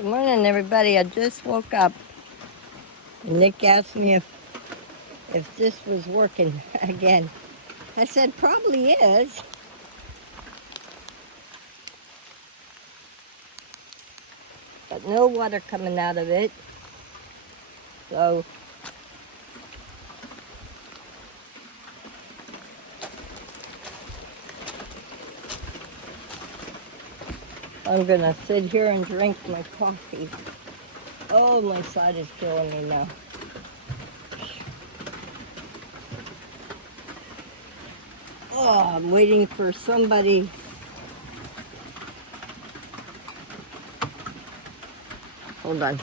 Good morning, everybody. I just woke up. Nick asked me if this was working again. I said, probably is. But no water coming out of it. So I'm gonna sit here and drink my coffee. Oh, my side is killing me now. Oh, I'm waiting for somebody. Hold on.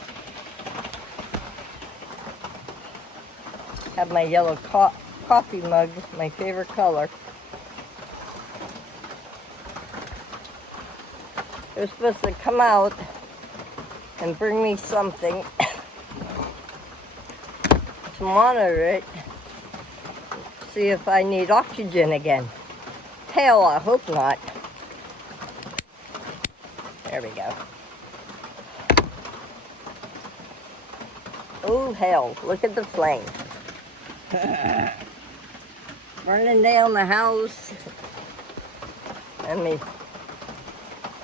Have my yellow coffee mug, my favorite color. They're supposed to come out and bring me something to monitor it, see if I need oxygen again. Hell, I hope not. There we go. Oh, hell, look at the flame. Burning down the house. Let me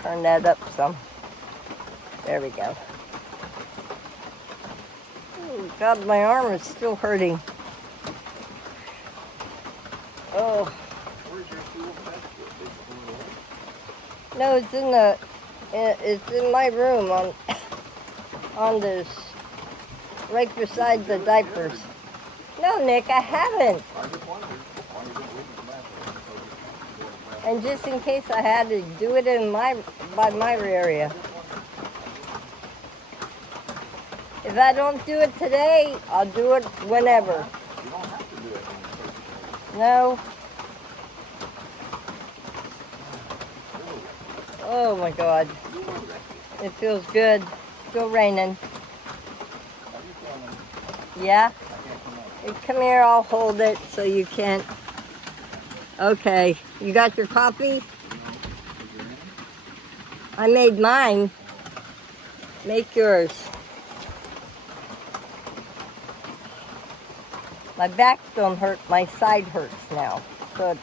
turn that up some. There we go. Oh, God, my arm is still hurting. Oh. No, it's in my room on this, right beside the diapers. No, Nick, I haven't. And just in case I had to do it by my area. If I don't do it today, I'll do it whenever. You don't have to do it when No. Oh my God. It feels good. Still raining. Yeah? Come here, I'll hold it so you can't. Okay. You got your coffee? I made mine. Make yours. My back don't hurt, my side hurts now. So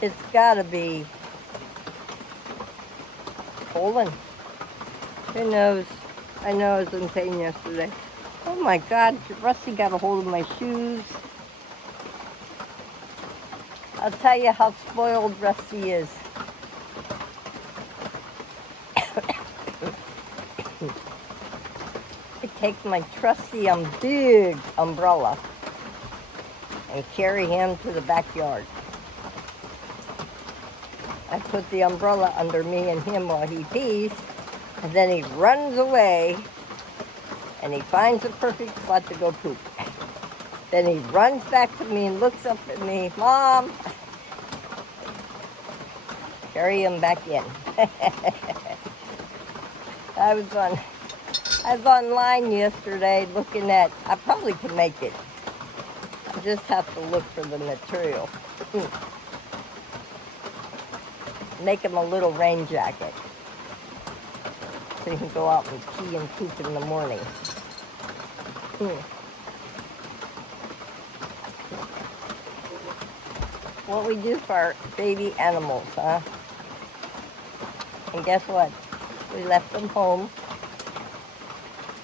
it's gotta be swollen. Who knows? I know I was in pain yesterday. Oh my God, Rusty got a hold of my shoes. I'll tell you how spoiled Rusty is. I take my trusty big umbrella and carry him to the backyard. I put the umbrella under me and him while he pees, and then he runs away and he finds a perfect spot to go poop. Then he runs back to me and looks up at me, Mom. Carry him back in. I was online yesterday looking at, I probably could make it. I just have to look for the material. Make him a little rain jacket so he can go out and pee and poop in the morning. What we do for our baby animals, huh? And guess what? We left them home,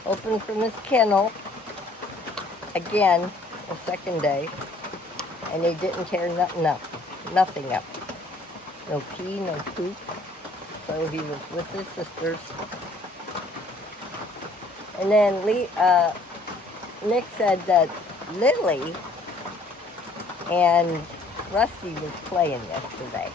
open from his kennel, again, the second day, and he didn't tear nothing up. No pee, no poop. So he was with his sisters. And then Nick said that Lily and Rusty was playing yesterday.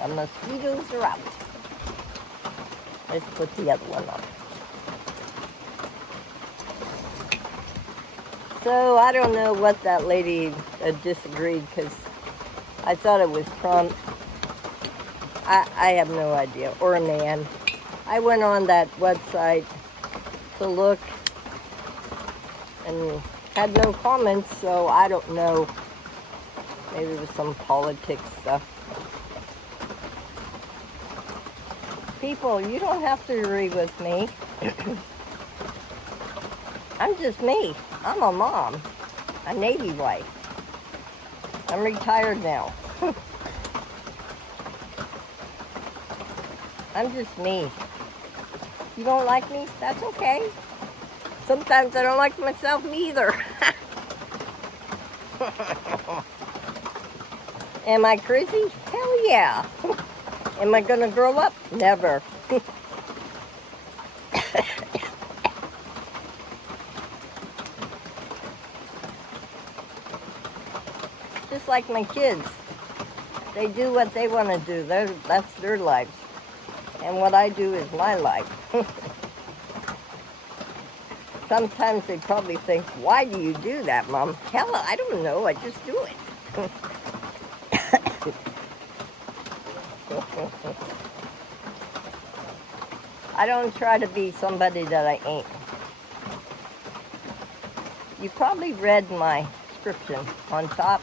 The mosquitoes are out. Let's put the other one on. So I don't know what that lady disagreed, because I thought it was Trump. I have no idea, or a man. I went on that website to look, and had no comments, so I don't know. Maybe it was some politics stuff. People, you don't have to agree with me. I'm just me. I'm a mom, a Navy wife. I'm retired now. I'm just me. You don't like me? That's okay. Sometimes I don't like myself either. Am I crazy? Hell yeah. Am I gonna grow up? Never. Just like my kids. They do what they want to do. That's their lives. And what I do is my life. Sometimes they probably think, why do you do that, Mom? Hell, I don't know. I just do it. I don't try to be somebody that I ain't. You probably read my description on top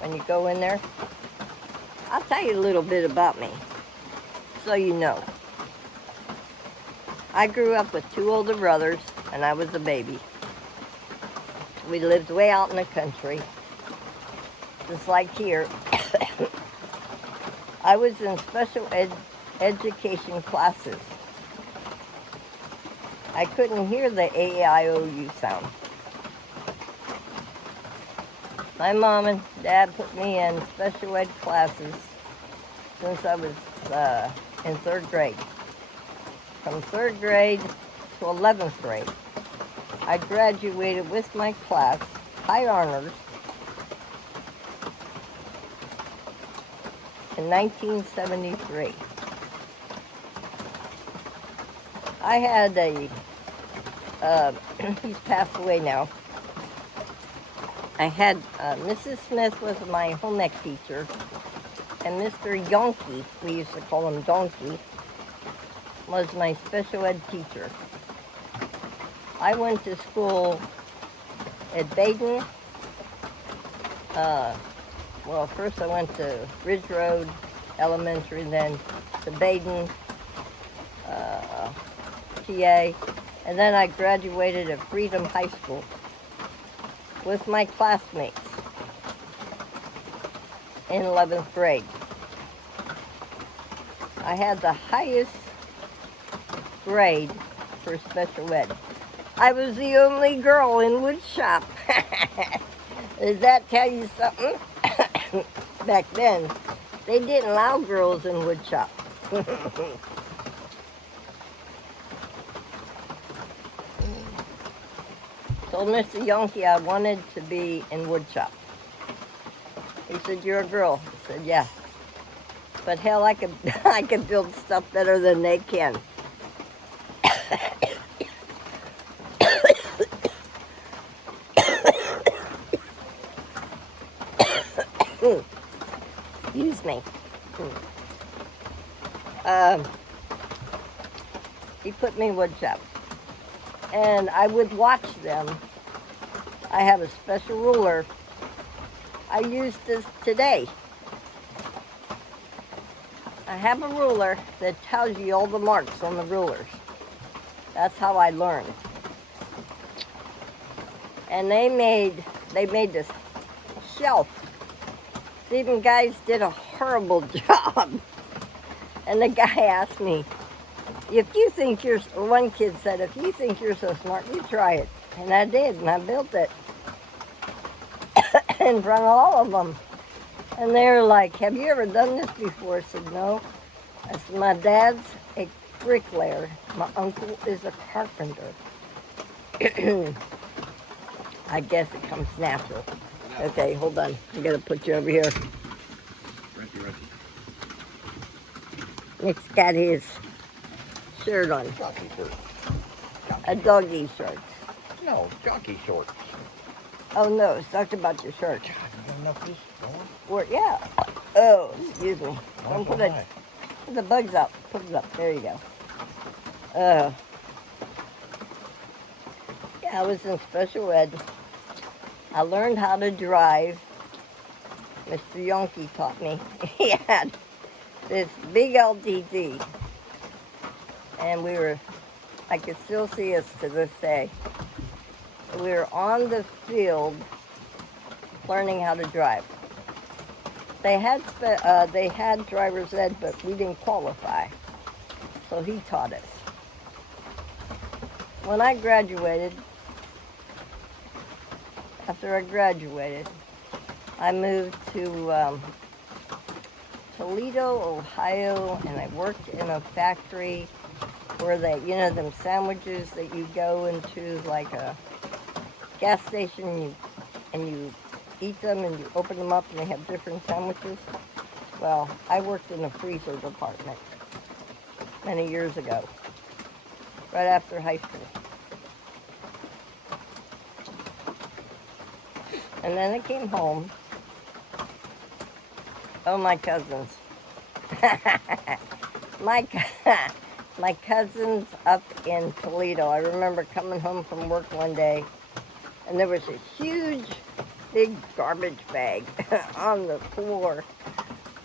when you go in there. I'll tell you a little bit about me, so you know. I grew up with 2 older brothers, and I was a baby. We lived way out in the country, just like here. I was in special education classes. I couldn't hear the A-I-O-U sound. My mom and dad put me in special ed classes since I was in 3rd grade. From 3rd grade to 11th grade. I graduated with my class, high honors, in 1973. I had he's passed away now. I had Mrs. Smith was my home ec teacher, and Mr. Yonke, we used to call him Donkey, was my special ed teacher. I went to school at Baden. Well, first I went to Ridge Road Elementary, then to Baden, PA, and then I graduated at Freedom High School with my classmates in 11th grade. I had the highest grade for special ed. I was the only girl in wood shop. Does that tell you something? Back then, they didn't allow girls in wood shop. Told Mr. Yonke I wanted to be in wood shop. He said, "You're a girl." I said, "Yeah. But hell, I could build stuff better than they can." Excuse me. He put me in wood shop. And I would watch them. I have a special ruler. I use this today. I have a ruler that tells you all the marks on the rulers. That's how I learned. And they made this shelf. Even guys did a horrible job. And the guy asked me, one kid said, "If you think you're so smart, you try it." And I did, and I built it in front of all of them. And they were like, "Have you ever done this before?" I said, "No." I said, "My dad's a bricklayer. My uncle is a carpenter." I guess it comes natural. Okay, hold on. I gotta put you over here. Ricky. Nick's got his shirt on. Jockey shirt. A doggy shirt. No, jockey shorts. Oh no, it's talked about your shirt. God, you got enough of this going? Or, yeah. Oh, excuse me. Don't put high. Put the bugs up. Put it up. There you go. I was in special ed. I learned how to drive. Mr. Yonke taught me. He had this big LTD, and I could still see us to this day. We were on the field learning how to drive. They had driver's ed, but we didn't qualify, so he taught us. When I graduated, after I graduated, I moved to Toledo, Ohio, and I worked in a factory where them sandwiches that you go into like a gas station and you eat them and you open them up and they have different sandwiches. Well, I worked in the freezer department many years ago, right after high school. And then I came home. Oh, my cousins. My cousins up in Toledo. I remember coming home from work one day, and there was a huge, big garbage bag on the floor.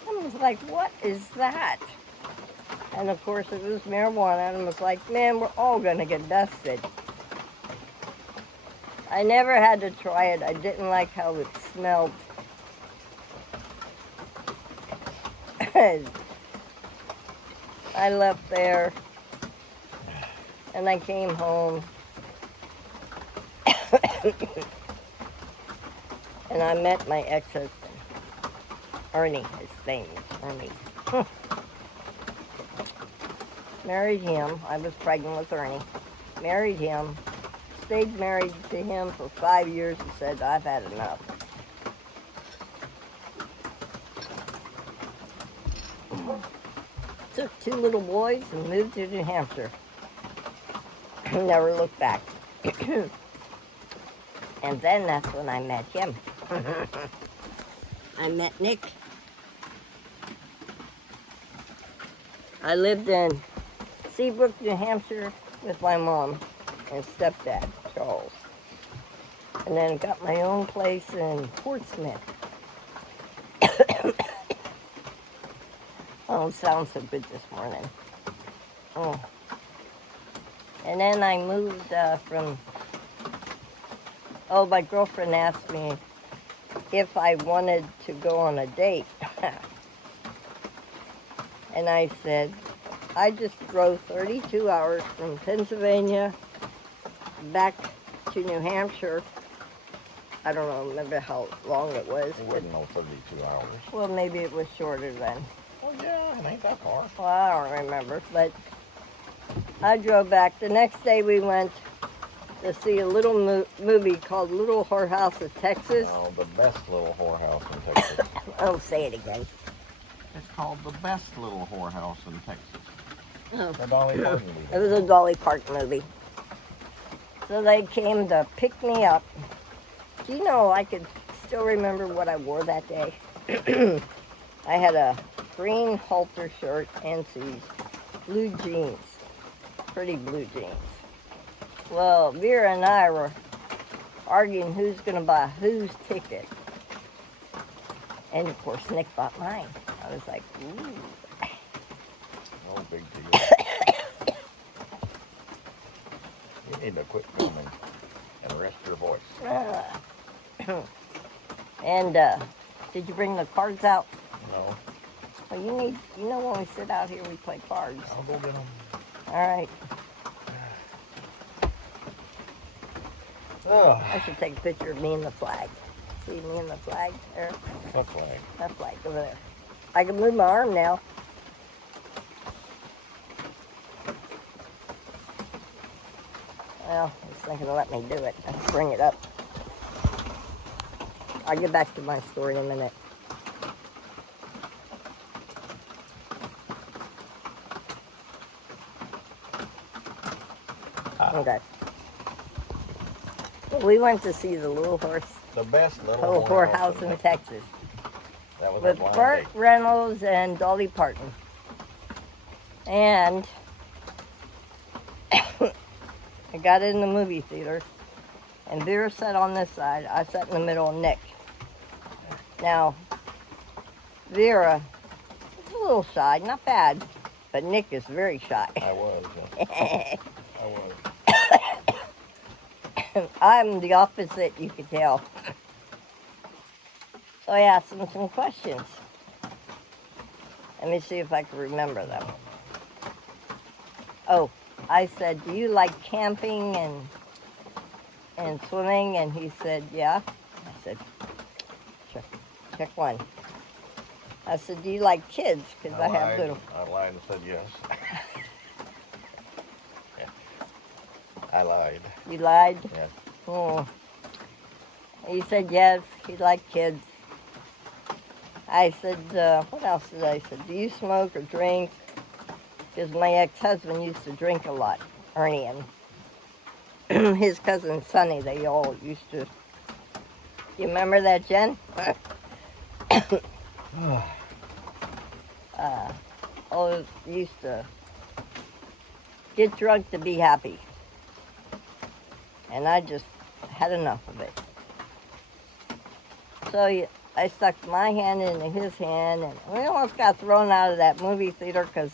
I was like, what is that? And of course, it was marijuana, and I was like, man, we're all going to get busted. I never had to try it. I didn't like how it smelled. I left there, and I came home, and I met my ex-husband, Ernie. His name is Ernie. Married him. I was pregnant with Ernie. Married him. Stayed married to him for 5 years and said, I've had enough. Took 2 little boys and moved to New Hampshire. Never looked back. And then that's when I met him. I met Nick. I lived in Seabrook, New Hampshire with my mom and stepdad, Charles. And then got my own place in Portsmouth. Oh, it sounds so good this morning. Oh. And then I moved my girlfriend asked me if I wanted to go on a date. And I said, I just drove 32 hours from Pennsylvania back to New Hampshire. I don't remember how long it was. It wasn't no 32 hours. Well, maybe it was shorter then. Oh, yeah, it ain't that far. Well, I don't remember, but I drove back. The next day we went to see a little movie called Little Whorehouse of Texas. Oh, the best little whorehouse in Texas. Oh, say it again. It's called the best little whorehouse in Texas. Oh. The Dolly Parton movie. It was a Dolly Parton movie. So they came to pick me up. Do you know, I could still remember what I wore that day. I had a green halter shirt and these blue jeans. Pretty blue jeans. Well, Vera and I were arguing who's going to buy whose ticket. And of course, Nick bought mine. I was like, ooh. No big deal. You need to quit filming and rest your voice. And did you bring the cards out? No. Well, you know when we sit out here, we play cards. I'll go get them. All right. Oh. I should take a picture of me and the flag. See me and the flag there? What flag? That flag over there. I can move my arm now. Well, it's not going to let me do it. I'll bring it up. I'll get back to my story in a minute. Okay. We went to see the Little The best little Whorehouse in Texas. That was With a blind Burt date. Reynolds and Dolly Parton. And I got in the movie theater. And Vera sat on this side. I sat in the middle of Nick. Now, Vera is a little shy, not bad, but Nick is very shy. I was. I was. I'm the opposite, you can tell. So I asked him some questions. Let me see if I can remember them. Oh, I said, do you like camping and swimming? And he said, yeah. I said, check one. I said, do you like kids? Because I have little. I lied and said yes. I lied. You lied? Yes. Oh. He said yes, he liked kids. I said, what else did I say? Do you smoke or drink? Because my ex-husband used to drink a lot, Ernie, and his cousin Sonny, they all used to. You remember that, Jen? All used to get drunk to be happy. And I just had enough of it. So I stuck my hand into his hand, and we almost got thrown out of that movie theater because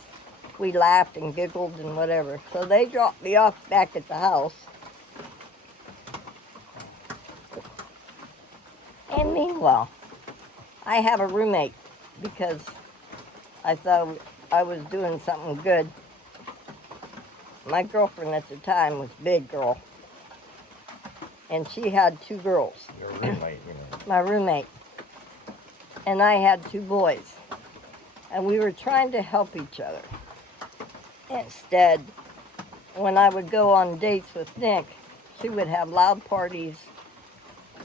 we laughed and giggled and whatever. So they dropped me off back at the house. And meanwhile, I have a roommate because I thought I was doing something good. My girlfriend at the time was a big girl. And she had 2 girls. Your roommate, you know. My roommate. And I had 2 boys. And we were trying to help each other. Instead, when I would go on dates with Nick, she would have loud parties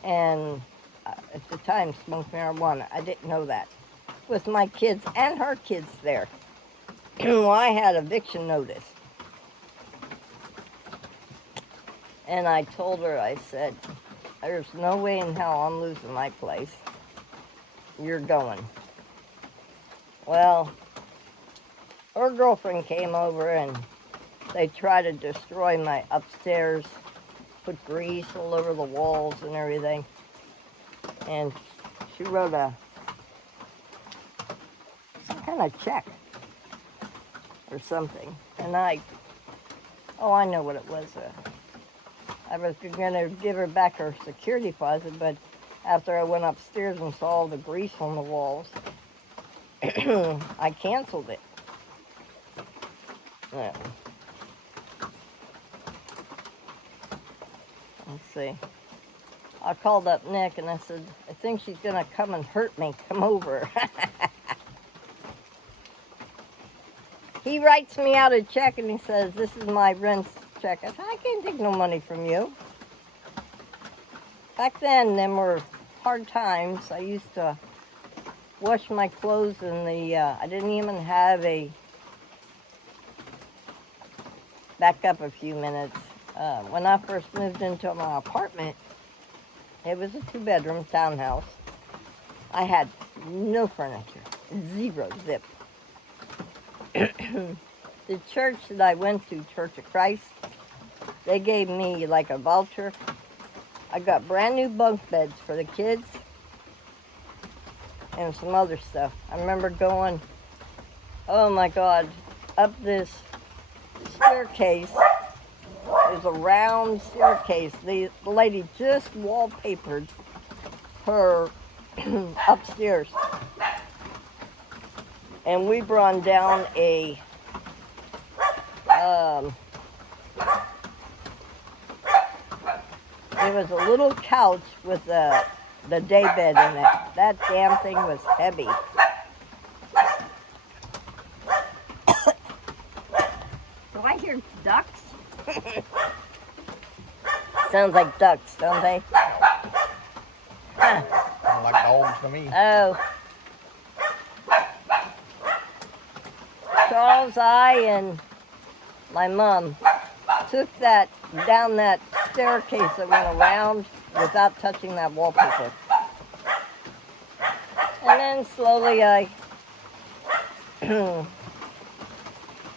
and at the time smoke marijuana. I didn't know that. With my kids and her kids there. Well, I had eviction notice. And I told her, I said, there's no way in hell I'm losing my place. You're going. Well, her girlfriend came over and they tried to destroy my upstairs, put grease all over the walls and everything. And she wrote some kind of check or something. And I know what it was. I was going to give her back her security deposit, but after I went upstairs and saw all the grease on the walls, I canceled it. Yeah. Let's see. I called up Nick and I said, I think she's going to come and hurt me. Come over. He writes me out a check and he says, this is my rent check. I said, I can't take no money from you. Back then, them were hard times. I used to wash my clothes in the, I didn't even have a, back up a few minutes. When I first moved into my apartment, it was a 2-bedroom townhouse. I had no furniture, 0 zip. The church that I went to, Church of Christ, they gave me like a voucher. I got brand new bunk beds for the kids and some other stuff. I remember going, oh my God, up this staircase. There's a round staircase. The lady just wallpapered her upstairs. And we brought down a it was a little couch with the day bed in it. That damn thing was heavy. Do I hear ducks? Sounds like ducks, don't they? Sound like dogs to me. Oh. Charles, I, and my mom took that down that staircase that went around without touching that wallpaper. And then slowly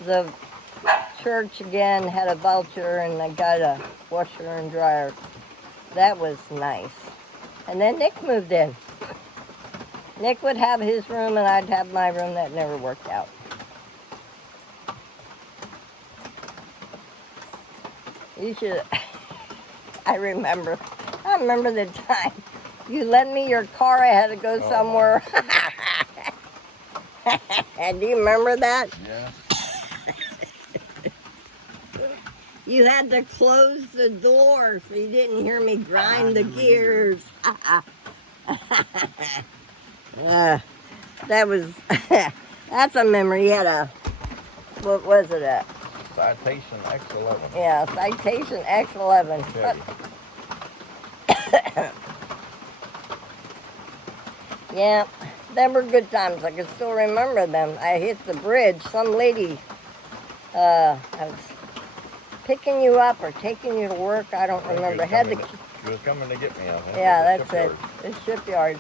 the church again had a voucher and I got a washer and dryer. That was nice. And then Nick moved in. Nick would have his room and I'd have my room. That never worked out. You should. I remember the time you lent me your car. I had to go Oh. somewhere. Do you remember that? Yeah. You had to close the door so you didn't hear me grind the gears. That was, that's a memory. You had a, what was it? Citation X11. Yeah, Citation X11. Chevy. Yeah, them were good times. I can still remember them. I hit the bridge. Some lady, I was picking you up or taking you to work. I don't remember. Had the, She was coming to get me, I think. yeah, at the that's it. shipyard. The shipyard.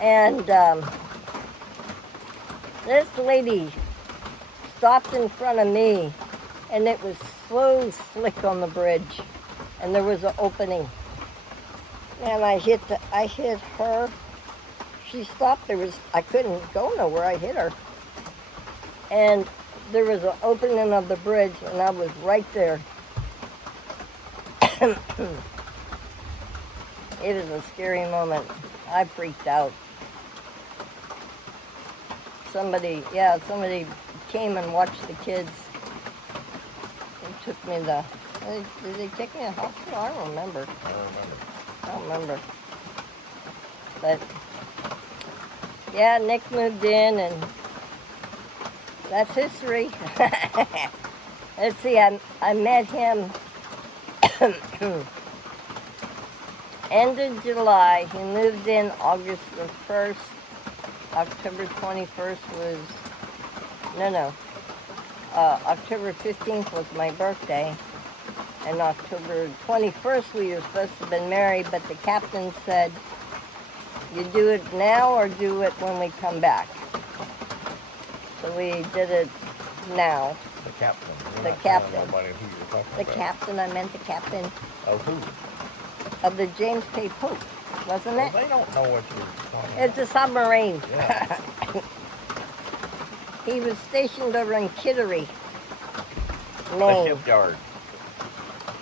And this lady stopped in front of me, and it was so slick on the bridge, and there was an opening. And I hit her. She stopped. I couldn't go nowhere. I hit her, and there was an opening of the bridge, and I was right there. It was a scary moment. I freaked out. Somebody came and watched the kids. They took me did they take me to the hospital? I don't remember. I don't remember. But, yeah, Nick moved in, and that's history. Let's see, I met him end of July. He moved in August the 1st. October 21st was, October 15th was my birthday. And October 21st we were supposed to have been married, but the captain said, you do it now or do it when we come back. So we did it now. The captain. You're The not telling captain. nobody who you're talking The about. captain, I meant the captain Of who? of the James K. Polk, wasn't Well, it? they don't know what you're talking It's a submarine. about. Yeah. He was stationed over in Kittery, The Maine. shipyard.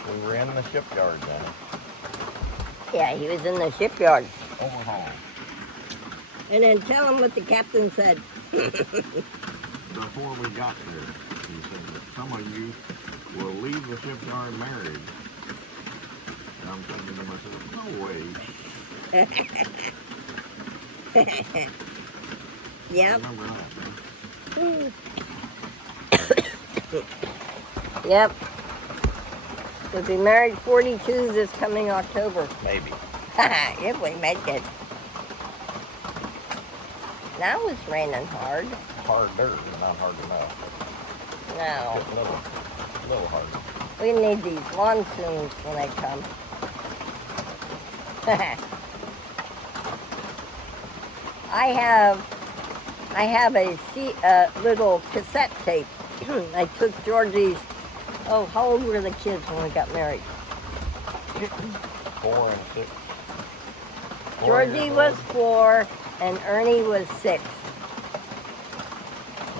We were in the shipyard then. Yeah, he was in the shipyard. Overhaul. And then tell him what the captain said. Before we got there, he said that some of you will leave the shipyard married. And I'm thinking to myself, no way. I Yep, remember that, man. yep. We'll be married 42 this coming October. Maybe. If we make it. Now it's raining hard. Harder, not hard enough. No. Just a little harder. We need these monsoons when they come. I have a little cassette tape. I took Georgie's. Oh, how old were the kids when we got married? 4 and 6. Georgie was 4 and Ernie was 6.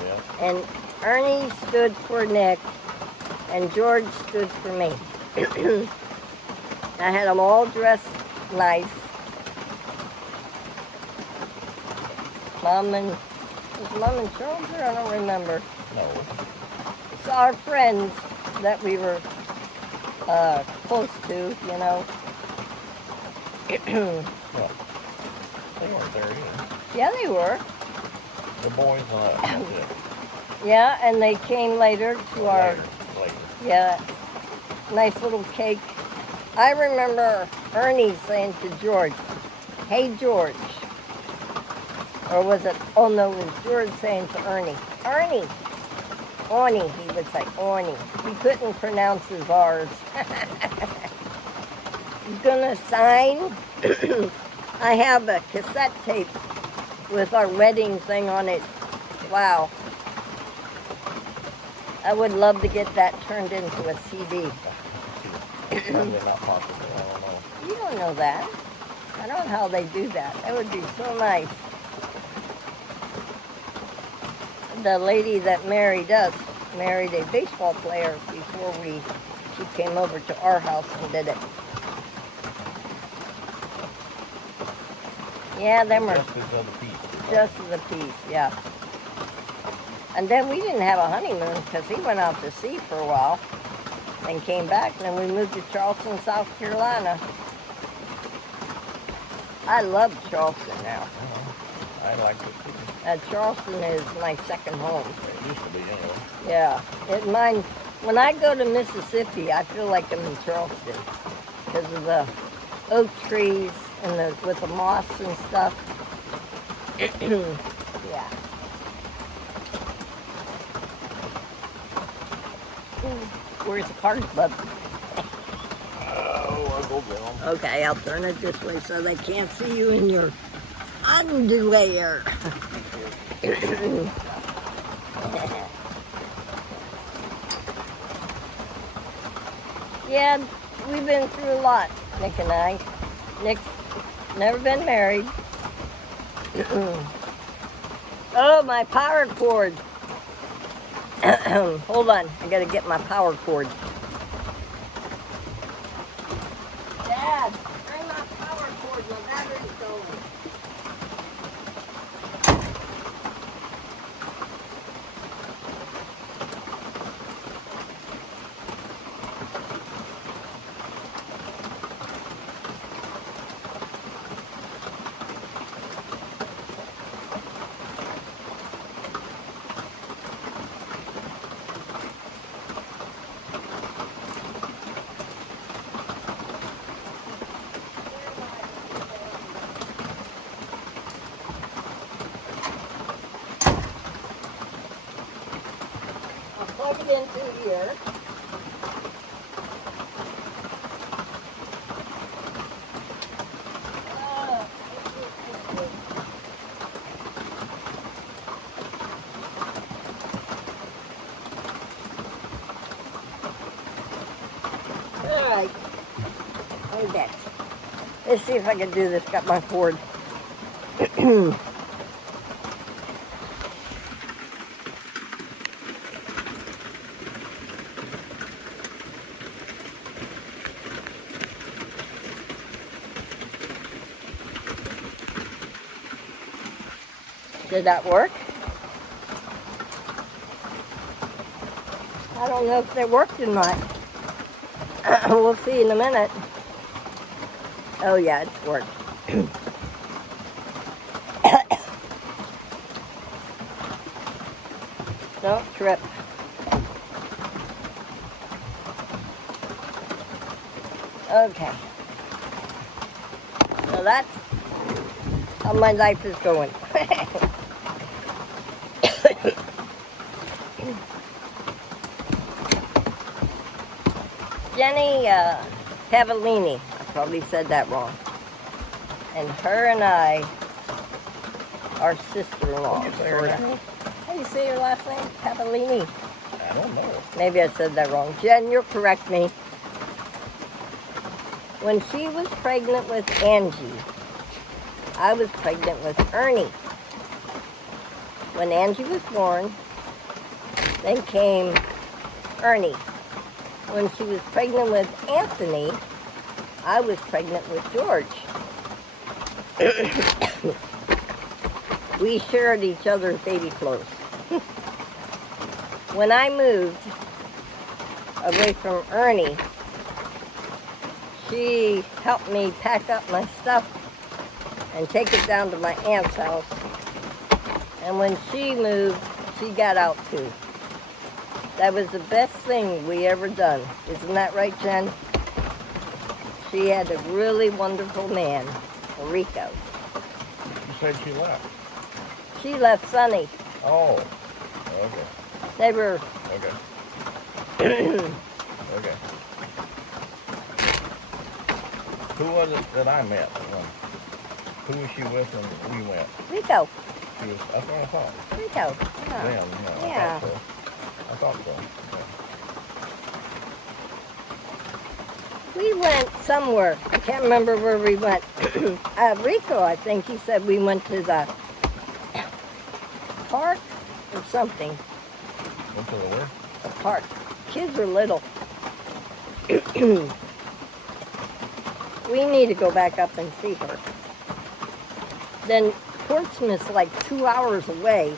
Yeah. And Ernie stood for Nick and George stood for me. I had them all dressed nice. Was Mom and Charles there? I don't remember. No. It's our friends that we were close to, you know. Well, they weren't there either. Yeah, they were. The boys and us. That's it. Yeah, and they came later to our, Later. yeah, nice little cake. I remember Ernie saying to George, hey, George. Or was it, oh no, it was George saying to Ernie, Ernie. Orny, he would say, Orny. He couldn't pronounce his R's. You gonna sign? I have a cassette tape with our wedding thing on it. Wow. I would love to get that turned into a CD. Probably not possible. I don't know. don't know that. I don't know how they do that. That would be so nice. The lady that married us married a baseball player before she came over to our house and did it. Yeah, them were Just as other people. just as a piece, yeah. And then we didn't have a honeymoon because he went out to sea for a while and came back. And then we moved to Charleston, South Carolina. I love Charleston now. I like it too. Charleston is my second home. It used to be anyway. Yeah, when I go to Mississippi, I feel like I'm in Charleston because of the oak trees and with the moss and stuff. Yeah. Where's the car club? Oh, I'll go get 'em. Okay, I'll turn it this way so they can't see you in your underwear. Yeah, we've been through a lot, Nick and I. Nick's never been married. Oh, my power cord. Hold on, I gotta get my power cord. Dad, bring my power cord, my battery's going. Plug it into here. All right. Okay. Let's see if I can do this. Got my cord. Did that work? I don't know if they worked or not. We'll see in a minute. Oh yeah, it's worked. Don't trip. Okay. So that's how my life is going. Jenny Cavallini, I probably said that wrong. And her and I are sister-in-law. How do you say her name? How do you say your last name? Cavallini. I don't know. Maybe I said that wrong. Jen, you'll correct me. When she was pregnant with Angie, I was pregnant with Ernie. When Angie was born, then came Ernie. When she was pregnant with Anthony, I was pregnant with George. We shared each other's baby clothes. When I moved away from Ernie, she helped me pack up my stuff and take it down to my aunt's house. And when she moved, she got out too. That was the best thing we ever done. Isn't that right, Jen? She had a really wonderful man, Rico. You said she left. She left Sonny. Oh. Okay. They were, Okay. Okay. Who was it that I met? Who was she with when we went? Rico. She was, that's what I thought. Rico. Them, Yeah. yeah. Yeah. I thought so. We went somewhere. I can't remember where we went. Rico, I think he said we went to the park or something. Went to the where? The park. Kids are little. We need to go back up and see her. Then Portsmouth's like 2 hours away.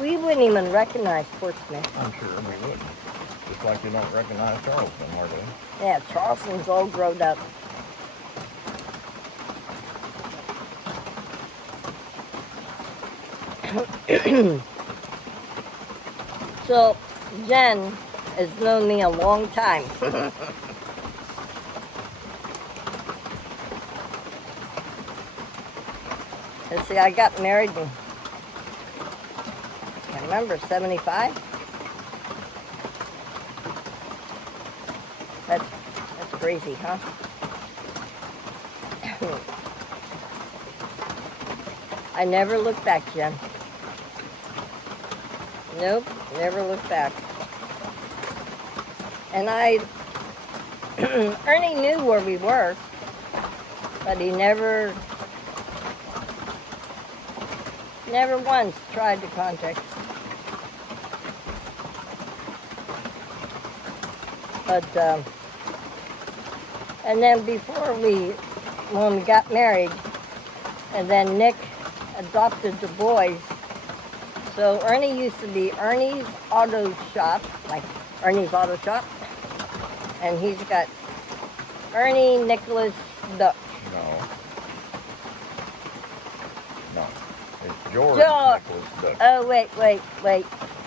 We wouldn't even recognize Portsmouth. I'm sure we wouldn't. Just like you don't recognize Charleston, hardly. Yeah, Charleston's all grown up. So, Jen has known me a long time. And see, I got married in, I can't remember, 75? That's crazy, huh? I never looked back, Jen. Nope, never looked back. And Ernie knew where we were, but he never once tried to contact us. But, and then when we got married, and then Nick adopted the boys. So Ernie used to be Ernie's Auto Shop, like Ernie's Auto Shop. And he's got Ernie Nicholas Duck. No. It's George George. Nicholas Duck. Oh, wait.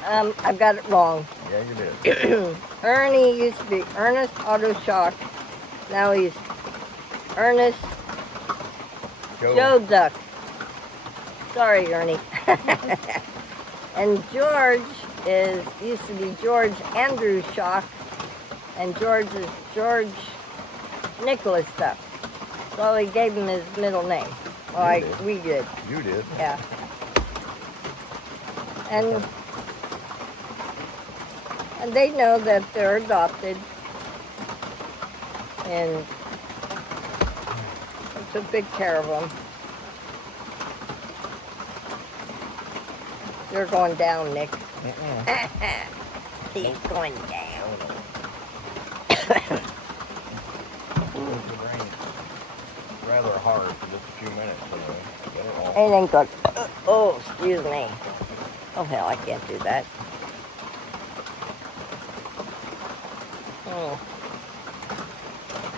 I've got it wrong. Yeah, you did. Ernie used to be Ernest Auto Shop. Now he's Ernest Joe Duck. Sorry, Ernie. And George used to be George Andrew Shock, and George is George Nicholas Duck. So he gave him his middle name. Well, we did. You did. Yeah. And they know that they're adopted, and I took good care of them. You're going down, Nick. He's going down. It rained rather hard for just a few minutes. Get it all. It ain't good. Oh, excuse me. Oh, hell, I can't do that.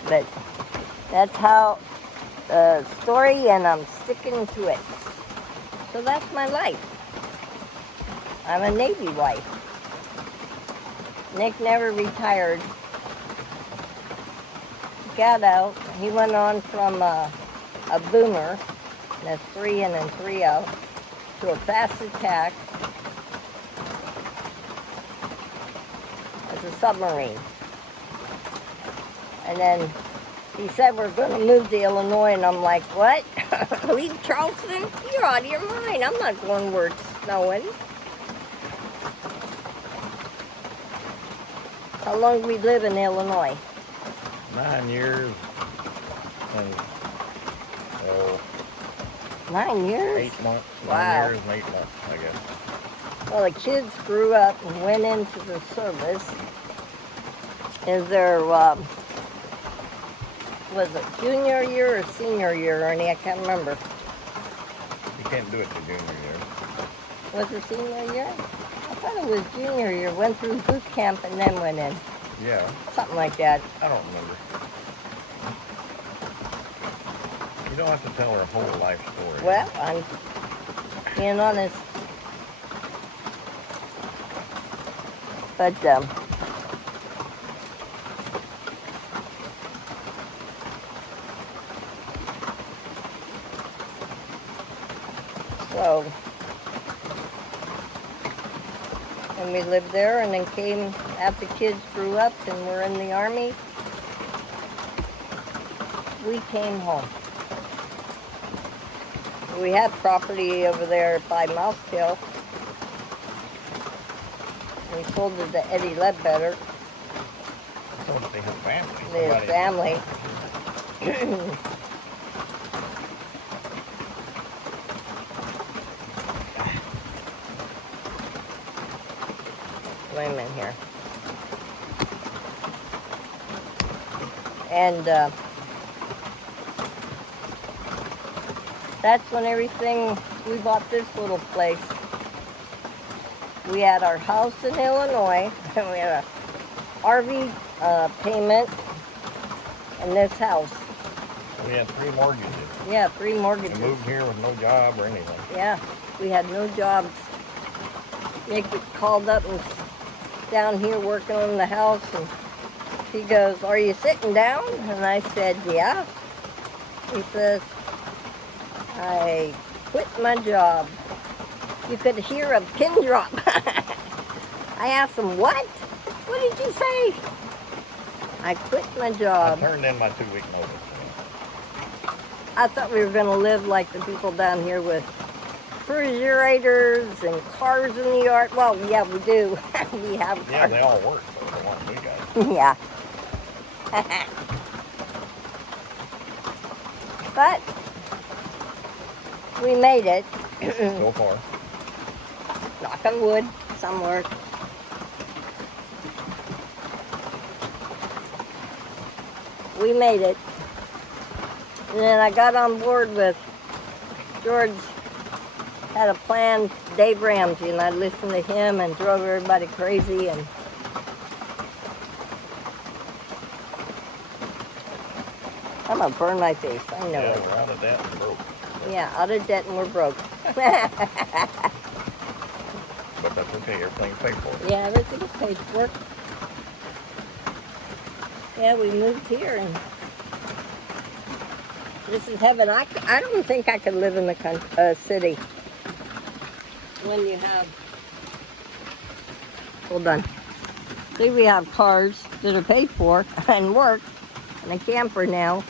But that's how the story, and I'm sticking to it. So that's my life. I'm a Navy wife. Nick never retired. Got out. He went on from a boomer, that's 3 in and 3 out, to a fast attack as a submarine. And then he said, we're going to move to Illinois, and I'm like, what? Leave Charleston? You're out of your mind. I'm not going where it's snowing. How long did we live in Illinois? 9 years and 9 years? 8 months. Wow. 9 years and 8 months, I guess. Well, the kids grew up and went into the service. Is there, was it junior year or senior year, Ernie? I can't remember. You can't do it the junior year. Was it senior year? I thought it was junior year. Went through boot camp and then went in. Yeah, Something like that. I don't remember. You don't have to tell her whole life story. Well, I'm being honest. But, so, and we lived there, and then came after kids grew up and were in the Army. We came home. We had property over there by Mouse Hill. We sold it to Eddie Ledbetter. Sold it to They have family. Their family. Wait a minute here. And that's when we bought this little place. We had our house in Illinois, and we had a RV payment, and this house. We had 3 mortgages. Yeah, 3 mortgages. We moved here with no job or anything. Yeah, we had no jobs. Nick called up and was down here working on the house, and he goes, "Are you sitting down?" And I said, "Yeah." He says, "I quit my job." You could hear a pin drop. I asked him, "What? What did you say?" "I quit my I job." turned in my 2-week notice. I thought we were going to live like the people down here with refrigerators and cars in the yard. Well, yeah, we do. We have cars. Yeah, they all work, so the ones we got. Yeah. But we made it. So far. Knock on wood, some work. We made it. And then I got on board with George had a plan, Dave Ramsey, and I listened to him and drove everybody crazy. And I'm gonna burn my face, I know Yeah, it. we're out of debt and broke. Yeah, out of debt and we're broke. But that's okay, everything's paid for. Yeah, everything's paid for. Yeah, we moved here and this is heaven. I don't think I could live in the city when you have, hold on. See, we have cars that are paid for and work and a camper now.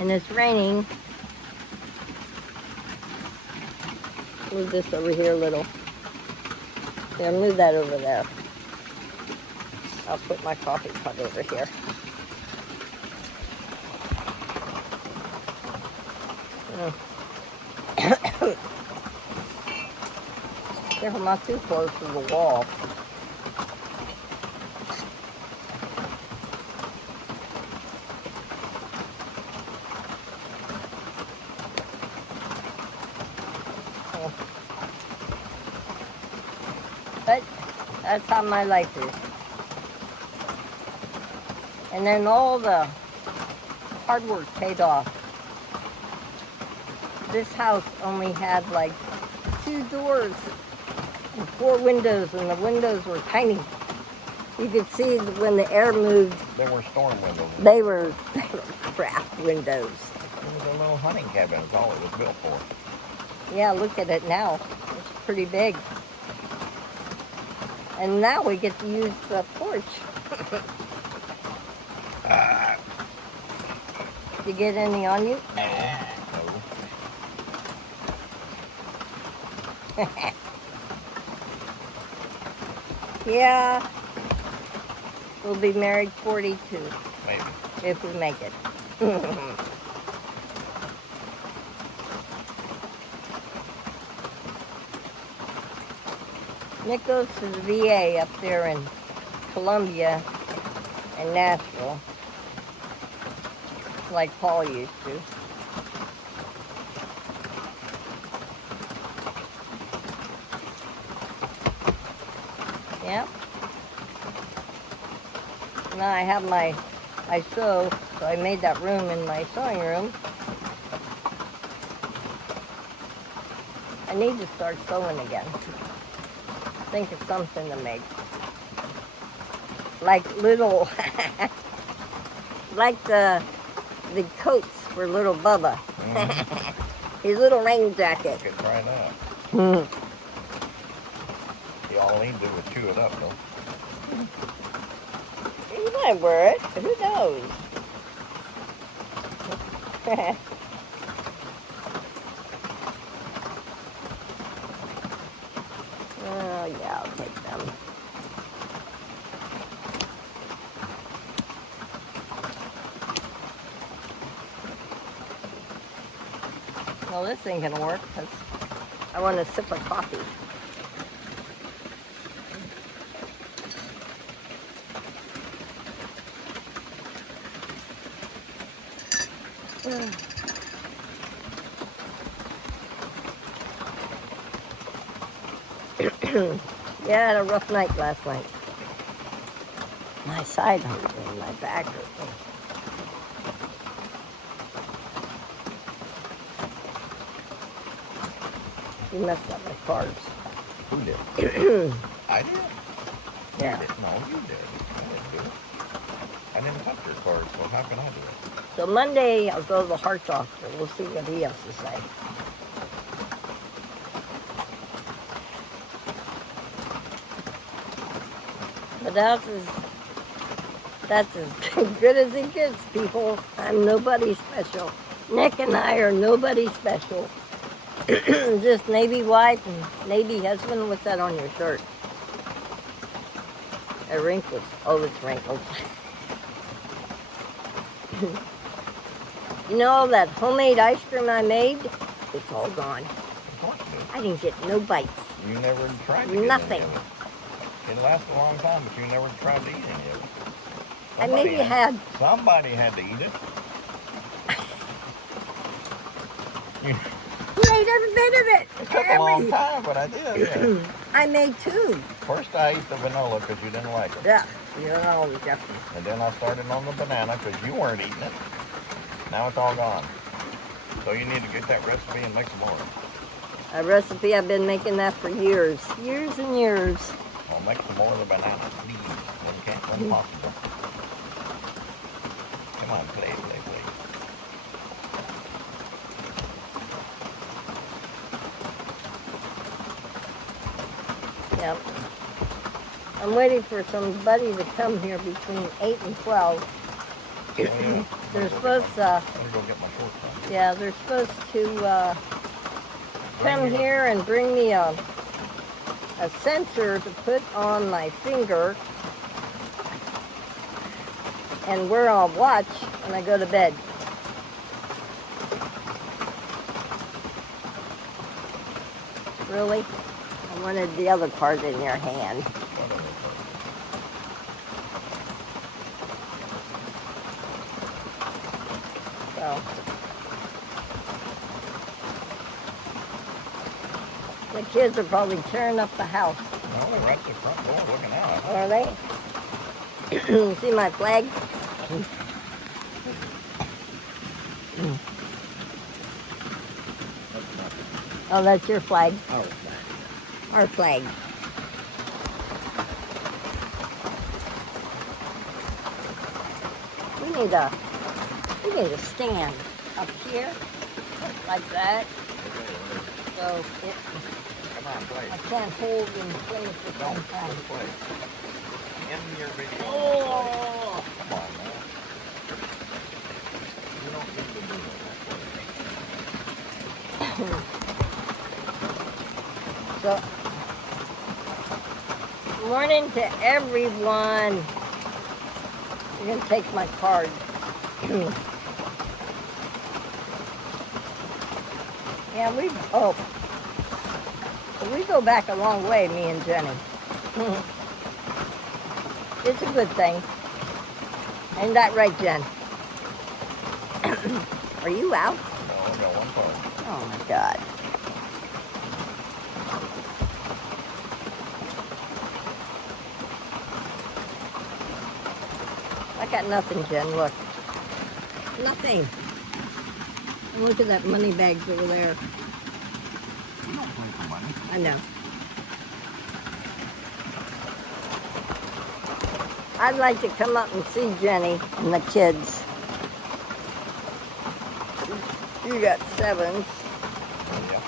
And it's raining. Move this over here a little. There, move that over there. I'll put my coffee pot over here. Careful, not too close to the wall. But that's how my life is. And then all the hard work paid off. This house only had like 2 doors and 4 windows, and the windows were tiny. You could see when the air moved. They were storm windows. They were craft windows. It was a little hunting cabin, is all it was built for. Yeah, look at it now. It's pretty big. And now we get to use the porch. You get any on you? No. Yeah. We'll be married 42 Maybe. if we make it. Nick goes to the VA up there in Columbia and Nashville, like Paul used to. Yep. Now I sew, so I made that room in my sewing room. I need to start sewing again. Think of something to make. Like little, like the coats for little Bubba. Mm-hmm. His little rain jacket. You could try that. All you need to do is chew it up, though. He might wear it, but who knows? Oh, yeah, I'll take them. Well, this ain't gonna work because I want a sip of coffee. Yeah, I had a rough night last night. My side hurt me, my back hurt me. You messed up my cards. Who did? I did? Yeah. You did. No, you did. I didn't do it. I didn't touch your cards, so how can I do it? So Monday I'll go to the heart doctor. We'll see what he has to say. But that's as good as it gets, people. I'm nobody special. Nick and I are nobody special. Just Navy wife and Navy husband. What's that on your shirt? A wrinkles. Oh, it's wrinkles. You know that homemade ice cream I made? It's all gone. Of course you did. I didn't get no bites. You never tried to get Nothing. any of it. It lasts a long time, but you never tried to eat any of it. I maybe had. Somebody had to eat it. You ate every bit of it. It took a long time, but I did. Yeah. I made two. First I ate the vanilla because you didn't like it. Yeah, you don't always have to. And then I started on the banana because you weren't eating it. Now it's all gone. So you need to get that recipe and make some more. A recipe I've been making that for years. Years and years. I'll make some more of the banana, please. When possible. Come on, play. Yep. I'm waiting for somebody to come here between 8 and 12. Oh, yeah. They're supposed to, I'm gonna go get my shorts on. yeah, they're supposed to come here and bring me a sensor to put on my finger and wear on a watch when I go to bed. Really? I wanted the other part in your hand. So the kids are probably tearing up the house. No, they're right at the front door looking out. Are they? See my flag? Oh, that's your flag. Oh, Our flag. We need a stand up here, like that. So come on, play. I can't hold in place at one Don't time. play. In your video. Oh! Come on, man. You don't need to do that. So, morning to everyone. You're gonna take my card. Yeah, we go back a long way, me and Jenny. It's a good thing. Ain't that right, Jen? Are you out? No, I got one card. Oh my God. I got nothing, Jen. Look. Nothing. And look at that money bags over there. You don't play for money. I know. I'd like to come up and see Jenny and the kids. You got sevens. Yeah.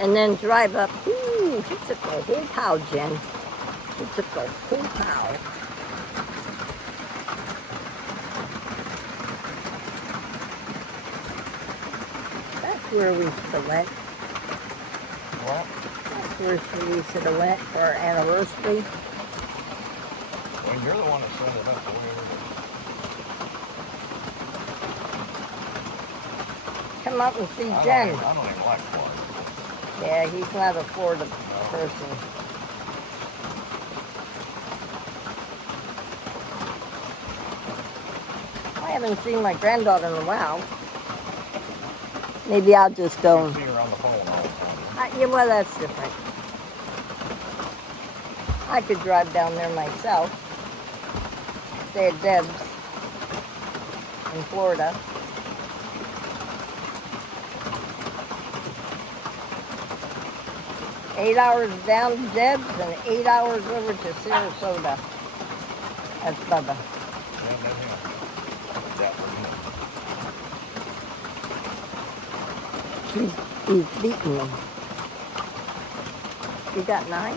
And then drive up. Ooh, he took the whole pile, Jen. He took the whole pile. That's where we should have went. What? That's where we should have went for our anniversary. Well, you're the one that set it up. come up and see I Jen. don't even like Florida. Yeah, he's not a Florida person. I haven't seen my granddaughter in a while. Maybe I'll just go. You see her on the phone all the time. Yeah, well, that's different. I could drive down there myself. Stay at Deb's in Florida. Eight hours down to Deb's and 8 hours over to Sarasota. That's Bubba. Yeah, that's him. That for him. He's beating me. You got 9?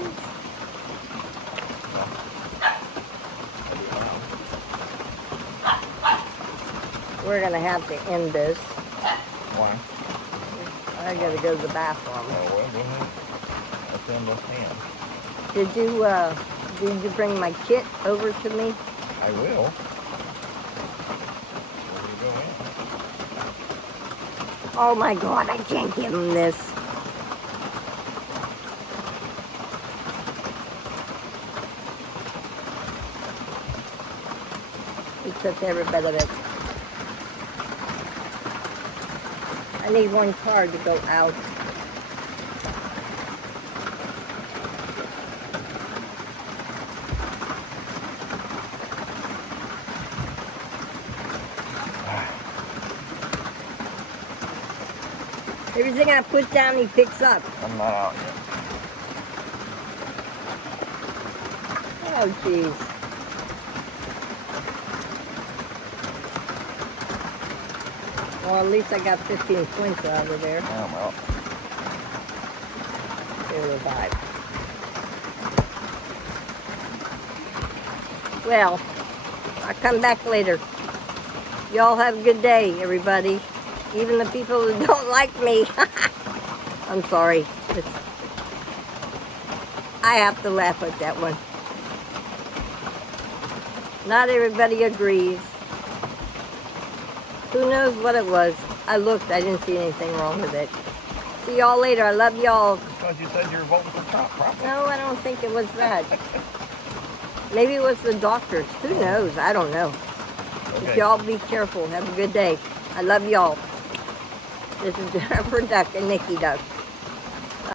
We're gonna have to end this. Why? I gotta go to the bathroom. Oh, well, go ahead. Let's end this in. Did you bring my kit over to me? I will. Where do you go in? Oh my God, I can't give him this. He took every bit of it. I need one card to go out. Everything I put down, he picks up. I'm not out yet. Oh, jeez. Well, at least I got 15 points out of there. I'm out. There was 5. Well, I'll come back later. Y'all have a good day, everybody. Even the people who don't like me. I'm sorry. I have to laugh at that one. Not everybody agrees. Who knows what it was? I looked. I didn't see anything wrong with it. See y'all later. I love y'all. Because you said you were voting for Trump, probably. No, I don't think it was that. Maybe it was the doctors. Who knows? I don't know. Okay. Y'all be careful. Have a good day. I love y'all. This is Jennifer Duck and Nikki Duck.